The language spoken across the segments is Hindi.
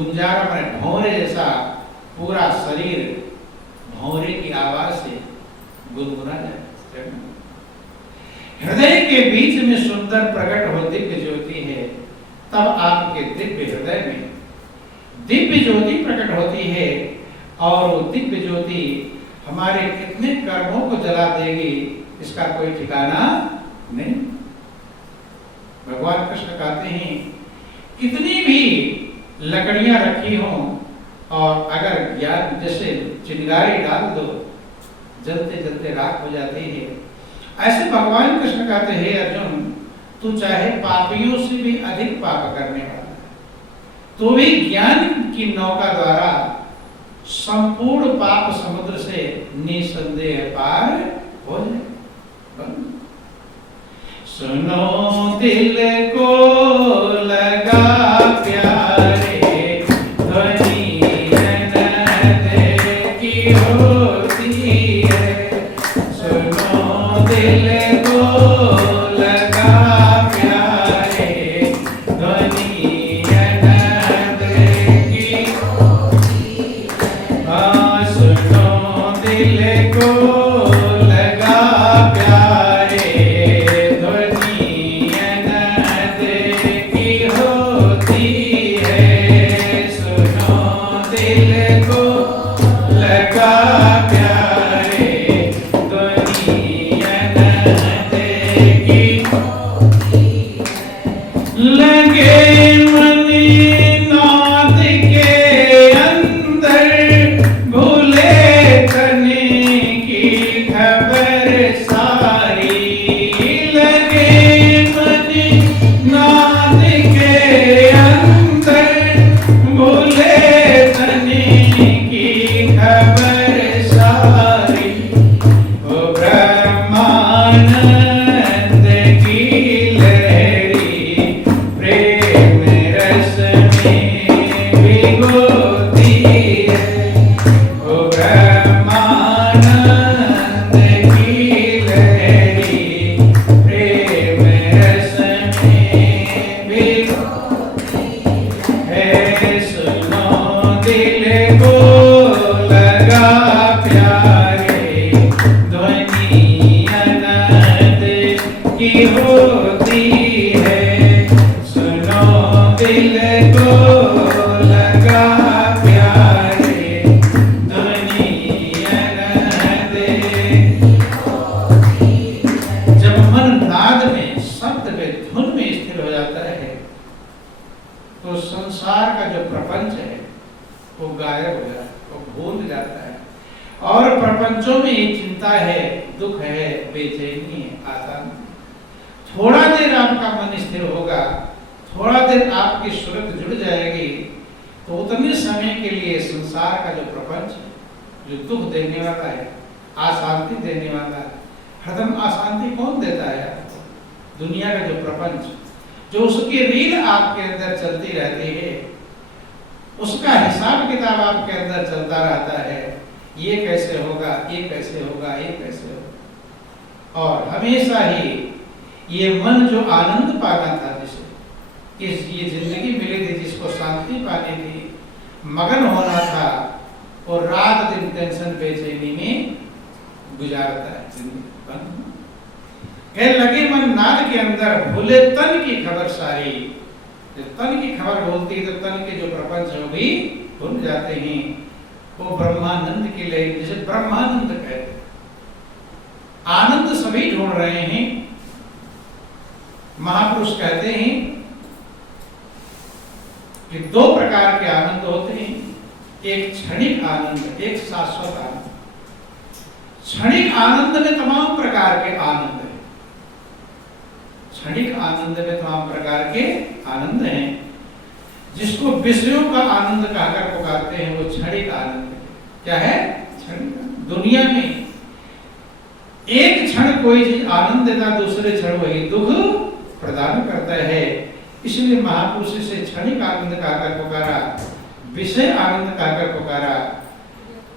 गुंजारा माने भौरे जैसा पूरा शरीर भौरे की आवाज से गुनगुना जाए। हृदय के बीच में सुंदर प्रकट हो दिव्य ज्योति है, तब आपके दिव्य हृदय में दिव्य ज्योति प्रकट होती है और वो दिव्य ज्योति हमारे कितने कर्मों को जला देगी इसका कोई ठिकाना नहीं। भगवान कृष्ण कहते हैं कितनी भी लकड़ियां रखी हों और अगर ज्ञान जैसे चिंगारी डाल दो जलते जलते राख हो जाती है, ऐसे भगवान कृष्ण कहते हैं अर्जुन तू चाहे पापियों से भी अधिक पाप करने वाला तो भी ज्ञान की नौका द्वारा संपूर्ण पाप समुद्र से निसंदेह पार हो जाए। सुनो दिल को लगा प्यारे ध्वनि ननद की होती है। सुनो दिल को लगा प्यारे ध्वनि ननद की होती है। हाँ सुनो दिल को लगा प्यारे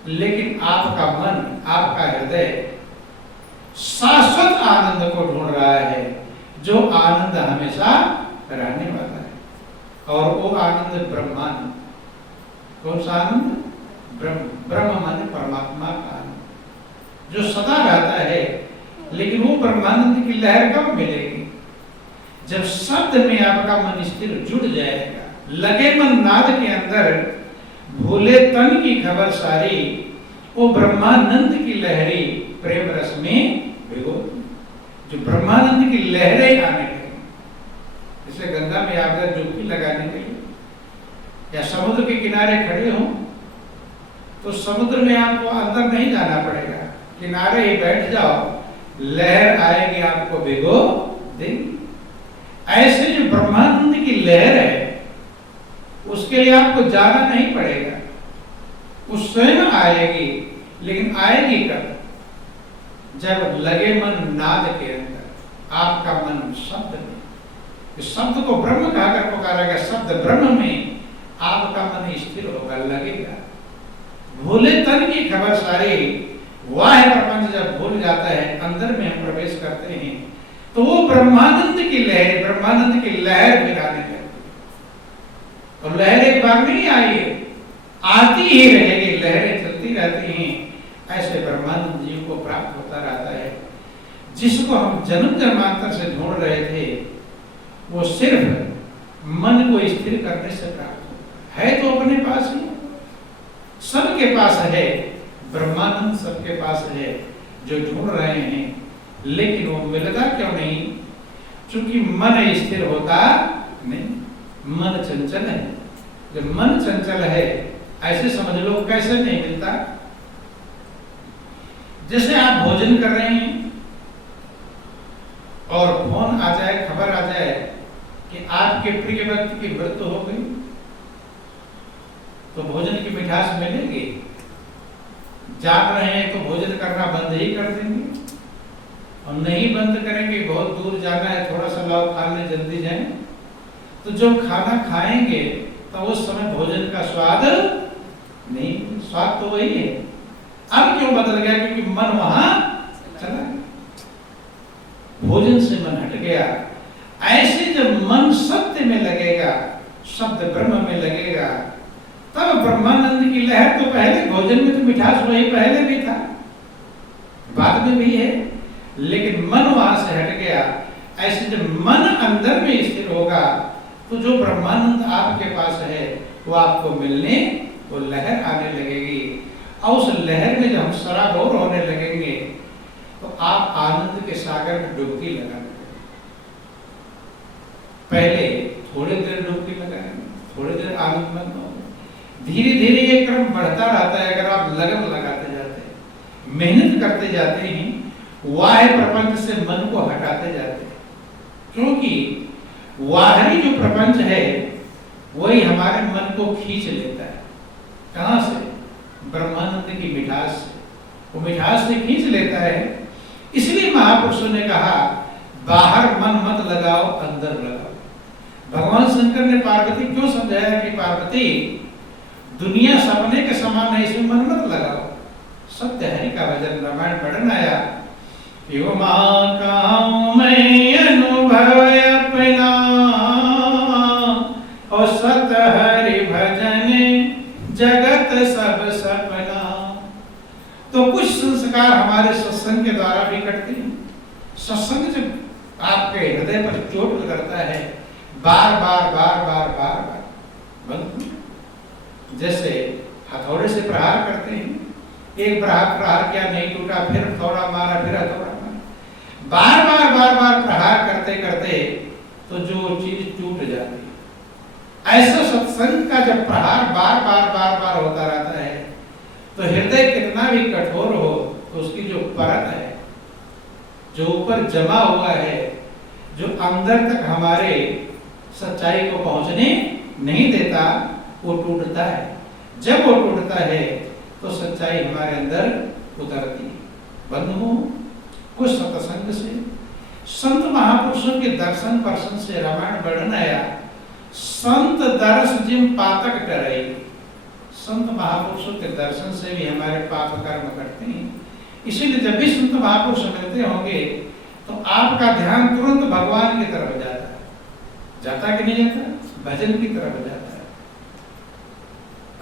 लेकिन आपका मन, आपका हृदय शाश्वत आनंद को ढूंढ रहा है, जो आनंद हमेशा रहने वाला है, और वो आनंद ब्रह्मानंद। कौन सा आनंद? ब्रह्म माने परमात्मा का आनंद जो सदा रहता है। लेकिन वो ब्रह्मानंद की लहर कब मिलेगी? जब शब्द में आपका मन स्थिर जुड़ जाएगा, लगे मन नाद के अंदर, भूले तन की खबर सारी, वो ब्रह्मानंद की लहरी प्रेम रस में भिगो, जो ब्रह्मानंद की लहरें आने लगी। जैसे गंगा में आप जब डुबकी लगाने के लिए या समुद्र के किनारे खड़े हो तो समुद्र में आपको अंदर नहीं जाना पड़ेगा, किनारे ही बैठ जाओ, लहर आएगी आपको भिगो देगी। ऐसे जो ब्रह्मानंद की लहर है उसके लिए आपको जाना नहीं पड़ेगा, वो स्वयं आएगी। लेकिन आएगी कब? जब लगे मन नाद के अंदर, आपका मन शब्द में, इस शब्द को ब्रह्म कहकर पुकारा गया, शब्द ब्रह्म में आपका मन स्थिर होगा, लगेगा। भूले तन की खबर सारी, वाह प्रपंच जब भूल जाता है, अंदर में हम प्रवेश करते हैं तो वो ब्रह्मानंद की लहर, ब्रह्मानंद की लहर भिगाने लगती है। और लहर एक बार नहीं आई है, आती ही रहेगी, लहरें चलती रहती हैं। ऐसे ब्रह्मानंद जीव को प्राप्त होता रहता है। जिसको हम जन्म जन्मांतर से ढूंढ रहे थे वो सिर्फ मन को स्थिर करने से प्राप्त होता है। तो अपने पास ही सबके पास है, ब्रह्मानंद सबके पास है जो ढूंढ रहे हैं, लेकिन वो मिलता क्यों नहीं? क्योंकि मन स्थिर होता नहीं, मन चंचल है। जब मन चंचल है, ऐसे समझ लो कैसे नहीं मिलता। जैसे आप भोजन कर रहे हैं और फोन आ जाए, खबर आ जाए कि आपके प्रिय व्यक्ति की मृत्यु हो गई, तो भोजन की मिठास मिलेगी? जाग रहे हैं तो भोजन करना बंद ही कर देंगे, और नहीं बंद करेंगे, बहुत दूर जाना है, थोड़ा सा लाओ खा ले, जल्दी जाए। तो जब खाना खाएंगे तो उस समय भोजन का स्वाद नहीं, स्वाद तो वही है। अब क्यों बदल गया? क्योंकि मन वहां चला गया, भोजन से मन हट गया। ऐसे जब मन सत्य में लगेगा, शब्द ब्रह्म में लगेगा, तब ब्रह्मानंद की लहर तो पहले, भोजन में तो मिठास वही पहले भी था, बाद में भी है, लेकिन मन वहां से हट गया। ऐसे जब मन अंदर में स्थिर होगा तो जो ब्रह्मानंद आपके पास है वो आपको मिलने, वो लहर आने लगेगी। और उस लहर में जब हम सराबोर होने लगेंगे तो आप आनंद के सागर में डुबकी लगाने लगेंगे। पहले थोड़ी देर डुबकी लगाएंगे, थोड़ी देर आनंद मत हो, धीरे धीरे ये क्रम बढ़ता रहता है। अगर आप लगन लगाते जाते हैं, मेहनत करते जाते हैं, वाह प्रपंच से मन को हटाते जाते हैं, क्योंकि वाहरी जो प्रपंच है वही हमारे मन को खींच लेता है। कहां से? ब्रह्मानंद की मिठास से, वो मिठास से खींच लेता है। इसलिए महापुरुषों ने कहा बाहर मन मत लगाओ, अंदर लगाओ। भगवान शंकर ने पार्वती क्यों समझाया कि पार्वती दुनिया सपने के समान है, इसमें मन मत लगाओ। सत्य हरि का भजन, रामायण पढ़न आया कि वो मां कहूं मैं अनुभव अपना, और सत हरि भजन जगत सब सपना। तो कुछ संस्कार हमारे सत्संग के द्वारा भी कटते हैं। सत्संग जब आपके हृदय पर चोट करता है, बार बार बार बार बार बार, जैसे हथौड़े से प्रहार करते हैं, एक प्रहार किया नहीं टूटा, फिर हथौड़ा मारा, फिर हथौड़ा मारा, बार बार बार बार प्रहार करते करते तो जो चीज टूट जाती है। ऐसा सत्संग का जब प्रहार बार बार बार बार होता रहता है तो हृदय कितना भी कठोर हो तो उसकी जो परत है, जो ऊपर जमा हुआ है, जो अंदर तक हमारे सच्चाई को पहुंचने नहीं देता, वो टूटता है। जब वो टूटता है तो सच्चाई हमारे अंदर उतरती है। बंधुओं, कुछ सत्संग से, संत महापुरुषों के दर्शन पर्शन से रामायण वर्णन आया। संत दर्श जिम पातक टरई, संत महापुरुषों के दर्शन से भी हमारे पाप कर्म करते हैं। इसीलिए जब भी संत महापुरुष मिलते होंगे तो आपका ध्यान तुरंत भगवान की तरफ जाता है। जाता कि नहीं जाता? भजन की तरफ जाता है।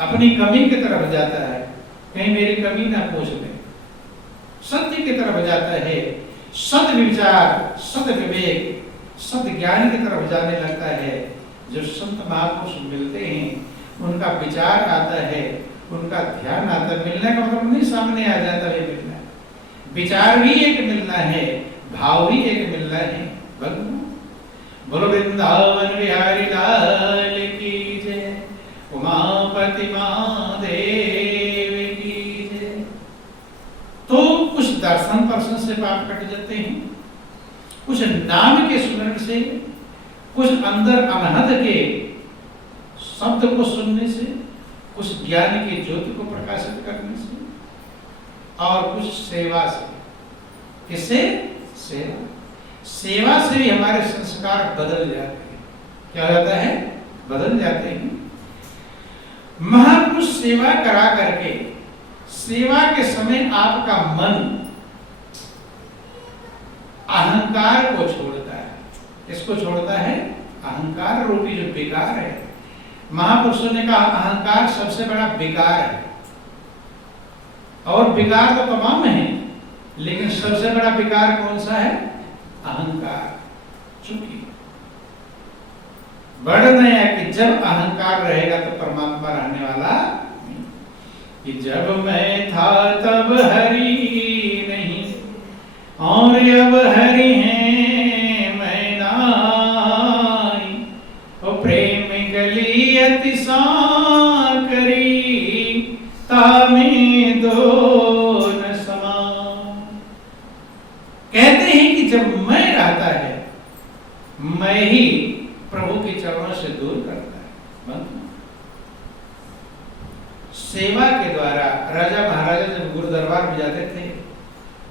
अपनी कमी की तरफ जाता है, कहीं मेरी कमी ना पूछ ले, सत्य की तरफ जाता है, सद विचार, सद विवेक, सद ज्ञान की तरफ जाने लगता है। जो संत महापुरुष मिलते हैं उनका विचार आता है, उनका ध्यान आता है। मिलने का मतलब नहीं सामने आ जाता है मिलना, विचार भी एक मिलना है, भाव भी एक मिलना है। बोलो वृंदावन बिहारी लाल की जय, उमापति महादेव की जय। तो कुछ दर्शन पर्शन से पाप कट जाते हैं, कुछ नाम के सुमरण से, कुछ अंदर अनहद के शब्द को सुनने से, कुछ ज्ञान की ज्योति को प्रकाशित करने से, और कुछ सेवा से। किससे? सेवा। सेवा से भी हमारे संस्कार बदल जाते हैं। क्या हो जाता है? बदल जाते हैं। महापुरुष सेवा करा करके, सेवा के समय आपका मन अहंकार को छोड़ता है। किसको छोड़ता है? अहंकार रूपी जो विकार है। महापुरुषों ने कहा अहंकार सबसे बड़ा विकार है, और विकार तो तमाम है, लेकिन सबसे बड़ा विकार कौन सा है? अहंकार। चूंकि वर्णन है कि जब अहंकार रहेगा तो परमात्मा रहने वाला नहीं। कि जब मैं था तब हरि नहीं, और अब हरि हैं मैं नाई। ओ प्रेम गली अति साकरी, तामे दो न समान। कहते हैं कि जब मैं रहता है, मैं ही प्रभु के चरणों से दूर करता है। सेवा के द्वारा राजा महाराजा जब गुरु दरबार में जाते थे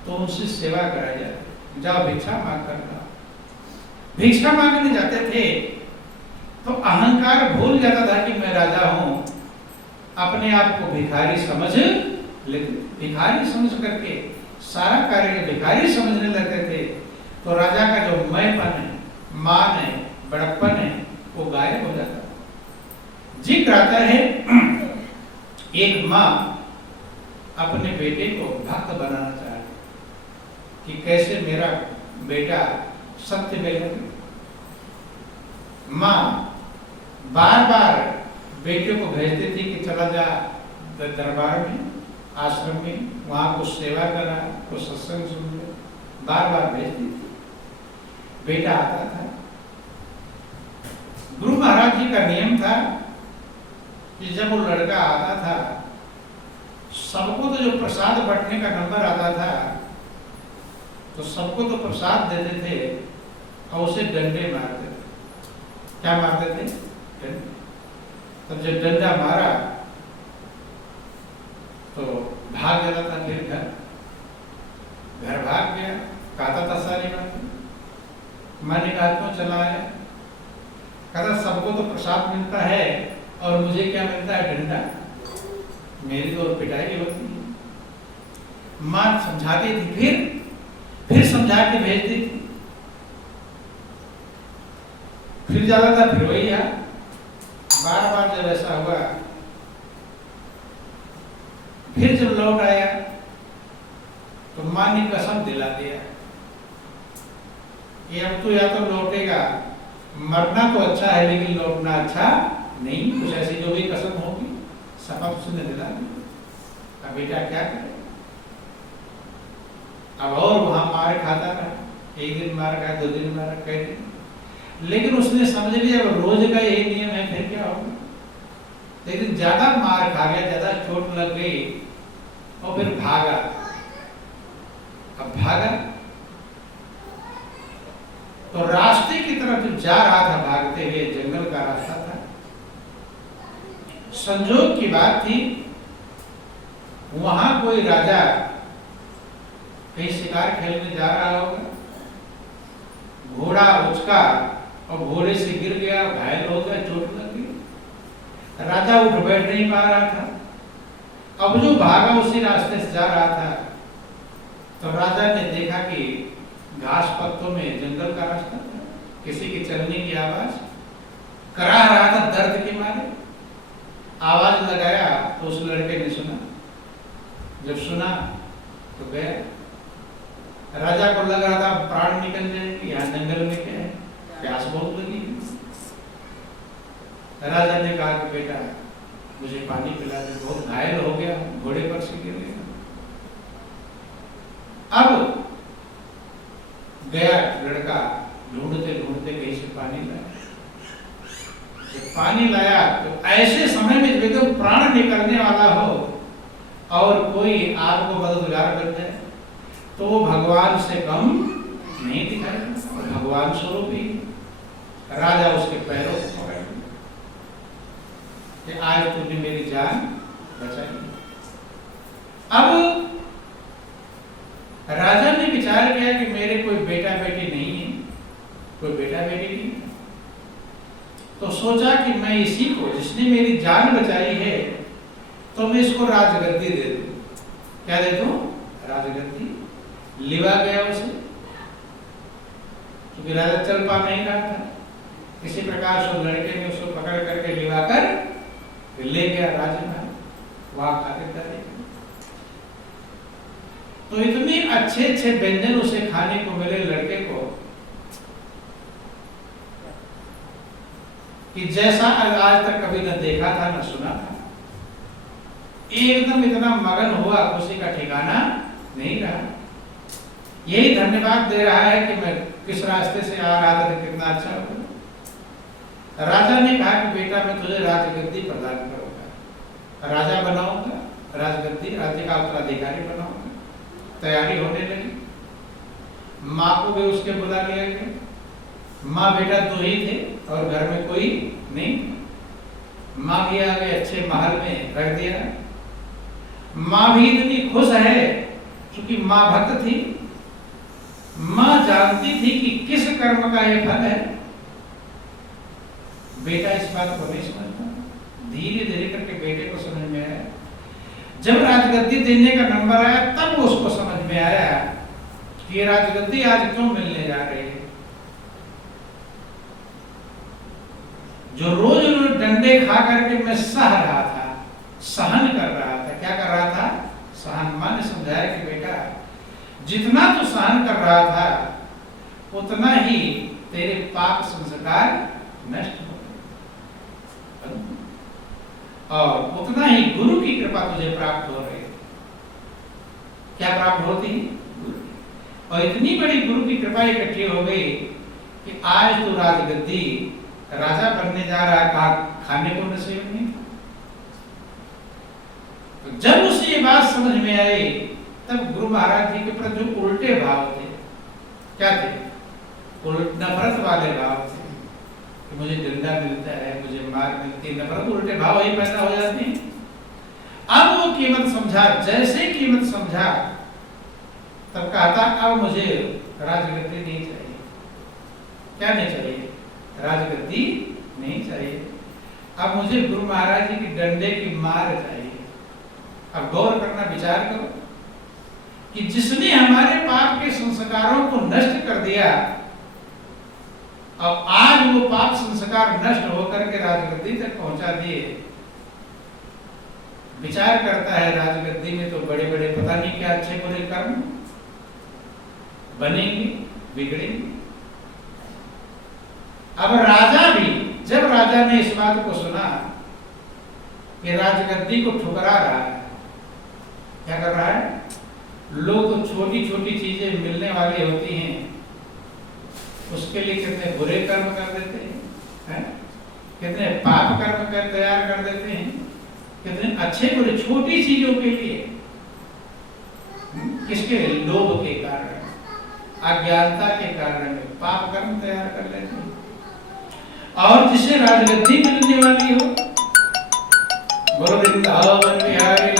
तो उनसे सेवा कराई जाती। जाओ भिक्षा मांग करना, भिक्षा मांगने जाते थे तो अहंकार भूल जाता था कि मैं राजा हूं, अपने आप को भिखारी समझ लेते। भिखारी समझ करके सारा कार्य भिखारी समझने लगते थे तो राजा का जो मैंपन है, मान है, बड़प्पन है, वो गायब हो जाता। जिक्र आता है एक माँ अपने बेटे को भक्त बनाना चाहती कि कैसे मेरा बेटा सत्य में लगे। माँ बार बार बेटे को भेजती थी कि चला जा दरबार में, आश्रम में, वहां कुछ सेवा करा, कुछ सत्संग सुन लो, बार बार भेजती थी। बेटा आता था। गुरु महाराज जी का नियम था कि जब वो लड़का आता था, सबको तो जो प्रसाद बंटने का नंबर आता था तो सबको तो प्रसाद देते थे और उसे डंडे मारते थे। क्या मारते थे? डंडे। तब जब डंडा मारा तो भाग जाता था, फिर घर भाग गया, कहता था सारी बात। मैंने कहा क्यों चला है? कहता सबको तो प्रसाद मिलता है और मुझे क्या मिलता है? डंडा। मेरी तो पिटाई होती है। माँ समझाती थी, फिर समझा के भेजती थी, फिर जाता था, फिर वही यार। बार बार जब ऐसा हुआ, फिर जब लौट आया तो माँ ने कसम दिला दिया कि अब तो या तो लौटेगा, मरना तो अच्छा है लेकिन लौटना अच्छा नहीं। कुछ ऐसी जो भी कसम होगी शपथ उसने दिला दी। अब बेटा क्या करे? अब और वहां मार खाता रहा, एक दिन मार खाया, 2 दिन मार, कई दिन। लेकिन उसने समझ लिया रोज का यही नियम है, फिर क्या होगा। लेकिन ज्यादा मार खा गया, ज्यादा चोट लग गई और फिर भागा। अब भागा तो रास्ते की तरफ जब जा रहा था भागते हुए, जंगल का रास्ता था, संजोग की बात थी वहां कोई राजा कहीं शिकार खेलने जा रहा होगा, घोड़ा उचका और घोड़े से गिर गया, घायल हो गया, चोट लग गई। राजा उठ बैठ नहीं पा रहा था। अब जो भागा उसी रास्ते से जा रहा था तो राजा ने देखा कि घास पत्तों में जंगल का रास्ता था, किसी के चलने की आवाज, कराह रहा था दर्द के मारे। आवाज लगाया तो उस लड़के ने सुना। जब सुना तो गया। राजा को लग रहा था प्राण निकल जाएंगे, यहाँ जंगल में क्या है, प्यास बहुत लगी। राजा ने कहा कि बेटा मुझे पानी पिला दे, बहुत घायल हो गया, घोड़े पर से गिर गया। अब गया लड़का, ढूंढते ढूंढते कहीं से पानी लाया। जब पानी लाया तो ऐसे समय में जब एकदम प्राण निकलने वाला हो और कोई आपको मददगार कर जाए तो वो भगवान से कम नहीं दिखाएगा, भगवान स्वरूप ही। राजा उसके पैरों को पकड़ लिया कि आज तूने मेरी जान बचाई। अब राजा ने विचार किया कि मेरे कोई बेटा बेटी नहीं है, कोई बेटा बेटी नहीं है, तो सोचा कि मैं इसी को, जिसने मेरी जान बचाई है, तो मैं इसको राजगद्दी दे दूं। क्या दे दूं? राजगद्दी। लिवा गया उसे, क्योंकि राजा चल पा नहीं रहा था। किसी प्रकार से लड़के ने उसको पकड़ करके लिवा कर ले गया राजमहल, वहां खातिरदारी। तो इतने अच्छे अच्छे व्यंजन उसे खाने को मिले लड़के को कि जैसा आज तक कभी न देखा था न सुना था। एकदम इतना मगन हुआ, खुशी का ठिकाना नहीं रहा। यही धन्यवाद दे रहा है कि मैं किस रास्ते से आ रहा था तो कितना अच्छा हुआ। राजा ने कहा कि बेटा मैं तुझे राजगद्दी प्रदान करूंगा, राजा बनाऊंगा, राजगद्दी, राज्य का उत्तराधिकारी बनाऊंगा। तैयारी होने लगी। माँ को भी उसके बुला लिया गया। माँ बेटा दो ही थे और घर में कोई नहीं। माँ भी आ गए, अच्छे महल में रख दिया। माँ भी इतनी खुश है क्योंकि माँ भक्त थी। माँ जानती थी कि किस कर्म का ये फल है। बेटा इस बात को नहीं समझता। धीरे धीरे करके बेटे को समझ में आया। जब राजगद्दी देने का नंबर आया तब उसको समझ में आया कि ये राजगद्दी आज क्यों मिलने जा रही है। जो रोज रोज डंडे खा करके मैं सह रहा था, सहन कर रहा था। क्या कर रहा था? सहन। मां ने समझाया कि बेटा जितना तू सहन कर रहा था उतना ही तेरे पाप संस्कार नष्ट हो गए और उतना ही गुरु की कृपा तुझे प्राप्त हो रही है। क्या प्राप्त होती है? गुरु की। और इतनी बड़ी गुरु की कृपा इकट्ठी हो गई कि आज तू राजगद्दी राजा बनने जा रहा है। कहा खाने को नसीब नहीं। तो जब उसे ये बात समझ में आई तब गुरु महाराज जी के प्रति जो उल्टे भाव थे, क्या थे? नफरत वाले भाव थे कि मुझे डंडा मिलता है, मुझे मार मिलती है, नफरत, उल्टे भाव ही पैदा हो जाते हैं। अब वो कीमत समझा, जैसे कीमत समझा तब कहता अब मुझे राजगद्दी नहीं चाहिए। क्या नहीं चाहिए? राजगद्दी नहीं चाहिए। अब मुझे गुरु महाराज जी की डंडे की मार चाहिए। अब गौर करना, विचार करो कि जिसने हमारे पाप के संस्कारों को नष्ट कर दिया, अब आज वो पाप संस्कार नष्ट होकर के राजगद्दी तक पहुंचा दिए। विचार करता है राजगद्दी में तो बड़े बड़े पता नहीं क्या अच्छे बुरे कर्म बनेंगे, बिगड़ेंगे। अब राजा भी, जब राजा ने इस बात को सुना कि राजगद्दी को ठुकरा रहा है, क्या कर रहा है? लोग तो छोटी छोटी चीजें मिलने वाली होती हैं उसके लिए कितने बुरे कर्म कर देते हैं, कितने पाप कर्म कर तैयार कर देते हैं, कितने अच्छे बुरे छोटी चीजों के लिए, किसके? लोभ के कारण, अज्ञानता के कारण पाप कर्म तैयार कर लेते हैं। और जिसे राजगद्दी मिलने वाली हो, बोलो वृंदावन बिहारी